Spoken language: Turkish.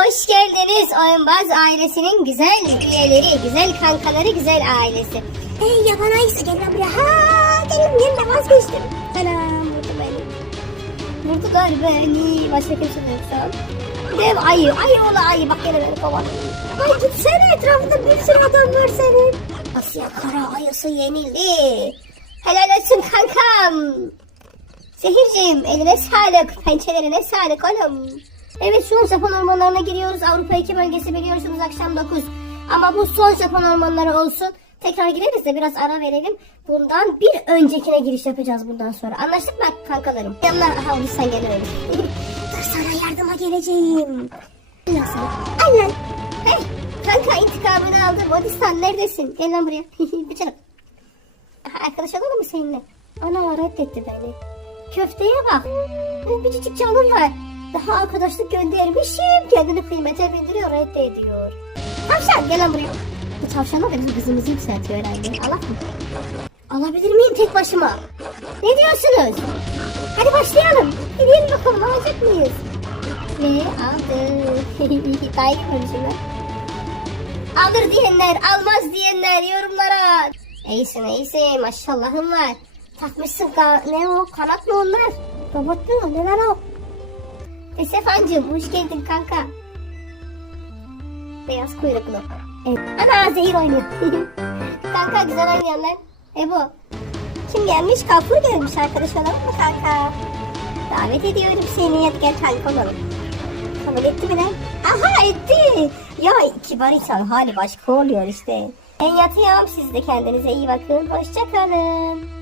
Hoş geldiniz Oyunbaz ailesinin güzel üyeleri, güzel kankaları, güzel ailesi. Hey yaban ayısı gel buraya. Ha gelin gelin vazgeçtim. Selam vurdu beni. Vurdular beni. Başka kimse de yok. Dev ayı, ayı ola ayı. Bak gene beni kovalıyor. Ay gitsene etrafında bir sürü adam var senin. Asya kara ayısı yenildi. Helal olsun kankam. Zehirciğim eline sağlık, pençelerine sağlık oğlum. Evet şu an Japon ormanlarına giriyoruz. Avrupa 2 bölgesi biliyorsunuz akşam 9. Ama bu son Japon ormanları olsun. Tekrar gireriz de biraz ara verelim. Bundan bir öncekine giriş yapacağız bundan sonra. Anlaştık mı kankalarım? Yanına aha sen gel öyle. Dur sana yardıma geleceğim. Allah sana. Al lan. Hey kanka intikamını aldım. Odistan neredesin? Gel lan buraya. Bıçak. Arkadaş olalım mı seninle? Ana reddetti beni. Köfteye bak. Bir küçük canım var. Daha arkadaşlık göndermişim. Kendini kıymete bindiriyor, reddediyor. Tavşan gel lan buraya. Bu tavşan da bizim kızımızı yükseltiyor herhalde. Allah mı? Alabilir miyim tek başıma? Ne diyorsunuz? Hadi başlayalım. Gidelim bakalım alacak mıyız? Ve aldık. Daha iyi konuşayım ben. Alır diyenler, almaz diyenler yorumlara. İyisin iyisin maşallahın var. Takmışsın ne o kanat mı onlar? Robot mu neler o? Esefancığım hoş geldin kanka. Beyaz kuyruklu. Evet. Ana zehir oynuyor. kanka güzel oynayan lan. Ebo. Kim gelmiş? Kafur gelmiş arkadaş olalım mı kanka? Davet ediyorum seni. Hadi gel kanka olalım. Kabul etti mi lan? Aha etti. Ya kibar insan hali başka oluyor işte. Ben yatıyorum siz de kendinize iyi bakın. Hoşçakalın.